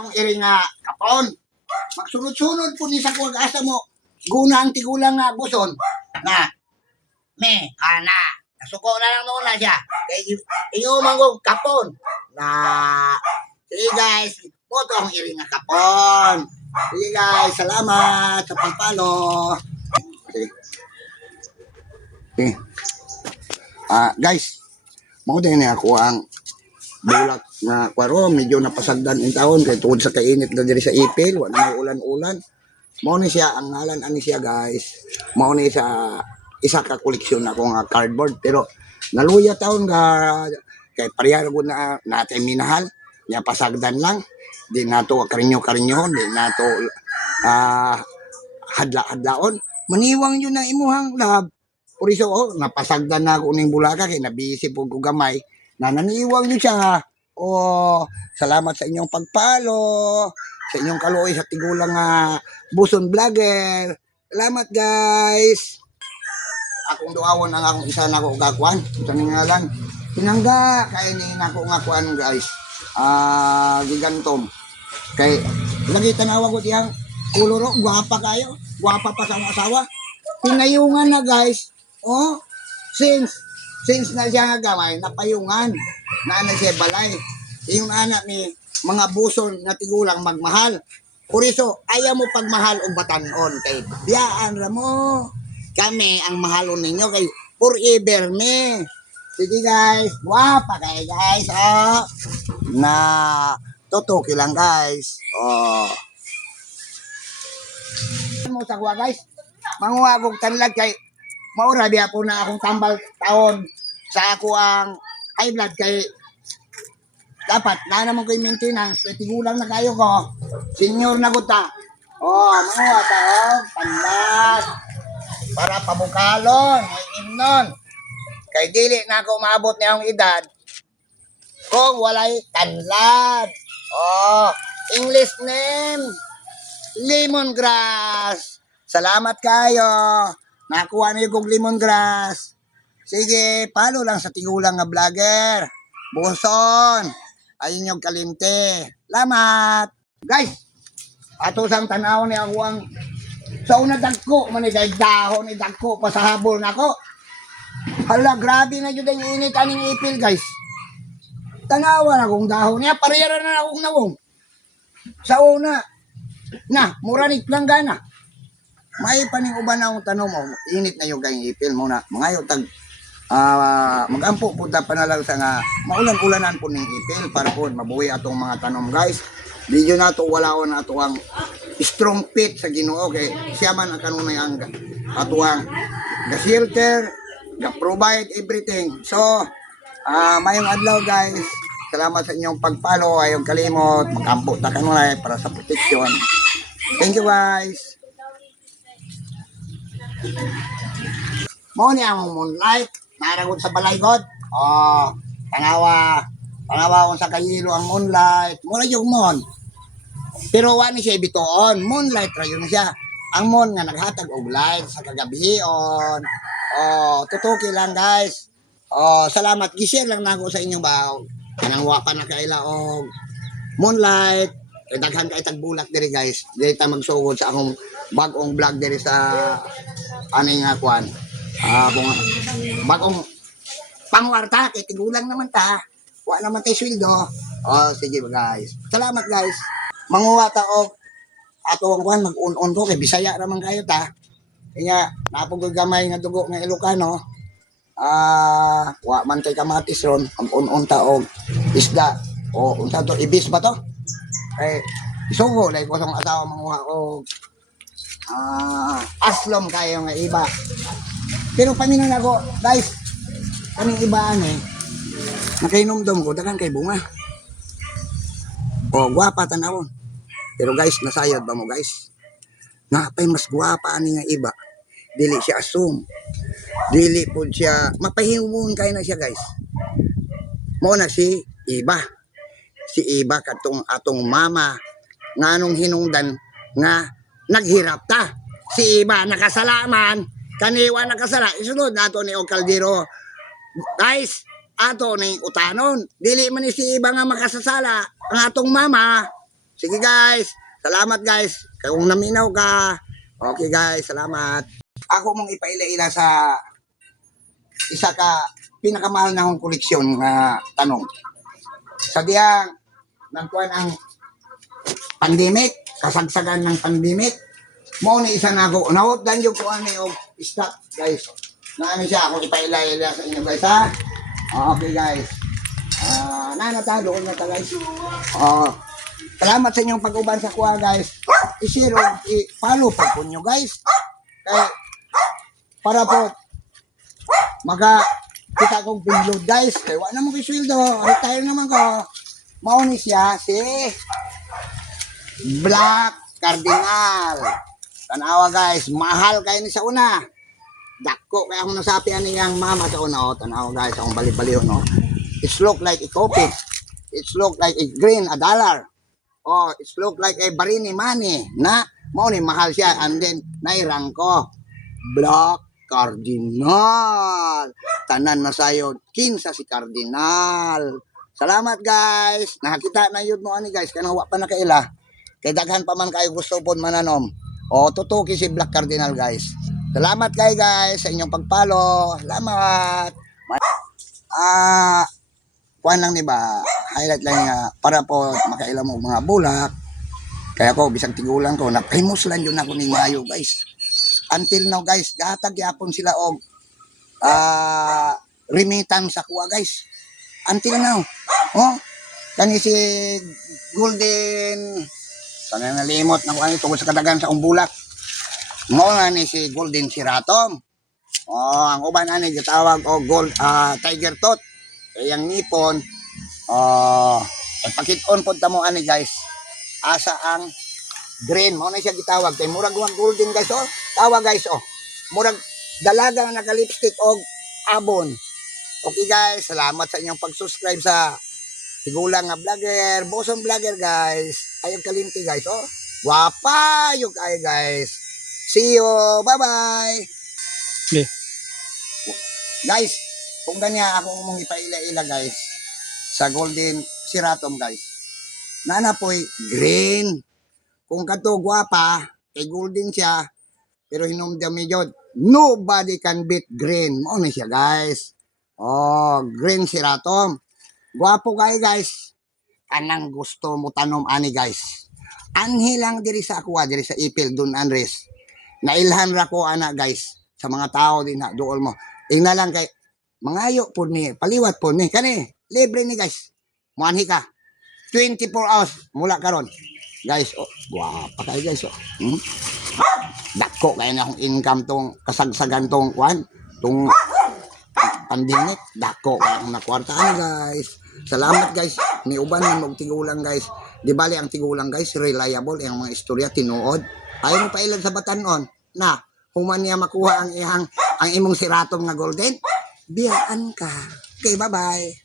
Ang iri nga kapon. Magsunod-sunod po ni sa kuwag asa mo. Guna ang tigulang nga buson. Na, me, ana. Nasuko na lang noon na siya. Kaya inuman ko kapon. Na, sige guys, mo to ang iri nga kapon. Sige guys, salamat sa pagpalo. Okay. Okay. Guys, mo din ako ang bulak nga kwaro, medyo napasagdan in taon kay tungod sa kainit na diri sa ipil, wala may ulan-ulan. Mao ni siya ang ngalan ani siya guys. Mao ni sa isa ka koleksyon ako nga cardboard pero naluya taon nga kay pareha gud na natin minahal. Nya pasagdan lang. Di nato karinyo-karinyo, di nato hadla-hadlaon. Maniwang yun ang imuhang lab. Por iso, napasagdan na ako ning bulaka kay nabisi po ko gamay na naniwang nyo siya. Salamat sa inyong pagpalo, sa inyong kaluoy sa tigulang Buson Vlogger. Salamat guys. Akong duawon ang akong isa na ako gagwan. Ito nga lang. Pinangga kay ni nako nga kuan guys. Gigantom. Kay lagi tanawa ko tiyang kuluro, gwapa kayo. Gwapa pa sa mga asawa. Pinayungan na guys. Since na siya nga gamay, napayungan. Na siya balay. Yung anak ni mga buson na tigulang magmahal. Por iso, ayaw mo pagmahal o batanon. Kay biyaan ra mo. Kami ang mahalon ninyo kay forever me. Sige guys, wapa kayo guys. Na tutuki lang guys. Mo sa kuha guys. Manguwagog tanlag kay maura biya po na akong tambal taon sa ako ang high blood kay dapat na naman ko yung maintenance kay tigulang na kayo ko senior na ko ta mga taon tanlag para pabukalon may imnon kay dili na ako maabot niya ang edad kung walay tanlag English name lemongrass. Salamat kayo. Nakuha niyo kong lemongrass. Sige, palo lang sa tigulang nga vlogger. Buson. Ayun yung kalimte. Salamat. Guys, ato sang tanaw ni ako ang sa una dagko. Manigay dahon ni dagko pa sa habol na ko. Hala, grabe na yun ang init aning ipil guys. Tanawa na kong dahon niya. Parehara na akong nawong. Sa una. Na, muranig lang gana. May paning uban na akong tanong mo, init na yung kayong ipil mo na. Mga tag mag-ampo punta pa na lang sa nga maulan-ulanan po ng ipil para po mabuhi atong mga tanong guys. Video na to wala ko na ito ang strong fit sa Ginoo kay siya man ang kanunay ang atuang ga-shelter, ga-provide everything. So, mayong adlaw guys. Salamat sa inyong pagpalo, ayong kalimot, mag-ampo ta kanunay para sa protection. Thank you guys. Mo ni ang moonlight naragod sa balay god. Tanawa kung sa kayilo ang moonlight. Mura yung moon. Pero wa ni siya bitoon. Moonlight ra yun siya. Ang moon nga naghatag og light sa kagabion. Tutuki lang guys. Salamat. Gi-share lang nako sa inyong baw. Kanang wa pa na kaila og moonlight. Kay daghan kay tagbulak diri guys. Diri ta magsugod sa akong bag-ong vlog diri sa aning kuan. Bagong pangwarta kay tigulang naman ta. Wa naman tay sweldo. Sige guys. Salamat guys. Manguha ta og ato ang kuan mag-un-un ko kay Bisaya naman kayo ta. Kaya napugod gamay nga dugo nga Ilocano. Wa man tay kamatis ron, ang un-un ta og isda. Unsa to ibis ba to? Isugo like ko sa asawa manguha og aslom kayo nga iba. Pero pamingon ako, guys, kaming ibaan nakainomdom ko, dagan kay bunga. Gwapa tanawon. Pero guys, nasayad ba mo guys? Napay mas gwapa ani nga iba. Dili siya assume. Dili po siya, mapahimuon kayo na siya guys. Mo na si iba. Si iba katong atong mama nganong hinungdan nga naghirap ta. Si iba nakasalaman, kaniwa nakasala. Isunod nato ni og kaldero. Guys, ato ni utanon. Dili man ni si iba nga makasasala ang atong mama. Sige guys, salamat guys. Kung naminaw ka, okay guys, salamat. Ako mong ipaila-ila sa isa ka pinakamahal na akong koleksyon nga tanong. Sa diyang nagkuhan ang pandemic, kasagsagan ng pandemic, mo ni isa na ako. Nahutdan yung kuhan ni og stock guys. Naano siya, ako ipaila-ila sa inyo guys ha. Okay guys. Nanata, doon na ta guys. Salamat sa inyong pag-uban sa kuha guys. I-share o i-follow pa po nyo guys. Kaya, para po, kita kong pinload guys. Kaya wala naman kayo sweldo. Retire naman ko. Mauni siya si Black Cardinal. Tanawa guys, mahal kayo ni sa una. Dako kaya akong nasapian niyang mama sa una. Tanawa guys, akong bali-bali no. It's look like a coffee. It's look like a green, a dollar. It's look like a barini money. Na, mauni mahal siya. And then, nairang ko. Black Cardinal. Tanan na sayo. Kinsa si Cardinal. Salamat guys. Nakakita na yun mo ani guys. Kanawa pa na kaila. Kaya daghan pa man kayo gusto po mananom. Tutuki si Black Cardinal guys. Salamat kayo guys sa inyong pagpalo. Salamat. Kuhan lang diba? Highlight lang nga para po makailam mo mga bulak. Kaya ko bisang tigulang ko na famous lang yun ako ni Mayo guys. Until now guys, gatag yapon sila og remittance sa kuha guys. Until now. Kani si Golden sana nalimot na kuha tungkol sa kadagan sa umbulak. Mo na ni si Golden Siratom. Ang uban ani gitawag og gold tiger tot. Yang nipon pakit-on po tamo ani guys. Asa ang green mo na siya gitawag kay murag golden guys tawa guys murag dalaga na naka-lipstick og abon. Okay guys, salamat sa inyong pag-subscribe sa Tigulang nga vlogger, Boson vlogger guys. Ayog kalimti guys Wapa yung kayo guys. See you, bye-bye. Okay. Guys, kung ganyan ako mong ipaila-ila guys sa Golden Siratom guys. Nana po'y green. Kung kato guwapa, kay golden siya, pero hinumdam medyo, nobody can beat green. Mo na siya guys. Green Siratom. Guwapo kayo guys. Anang gusto mo tanom ani guys. Anhi lang diri sa aqua, diri sa Ipil, Dun Andres. Nailhan ra ko ana guys. Sa mga tao din na, dool mo. Tingnan lang kay, mangayo po ni, paliwat po ni, kani, libre ni guys. Muanhi ka. 24 hours mula karon. Guys, guwapa kayo guys. Dako kaya na akong income tong kasagsagan tong kwan. Tong pandemic. Dako kaya akong nakwartaan guys. Salamat guys. Ni uban na magtigulang guys. Di bali ang tigulang guys, reliable. Ang mga istorya, tinuod. Ayaw mo pa ilan sa batanon. Na, human niya makuha ang imong siratom nga golden. Biyaan ka. Okay, bye-bye.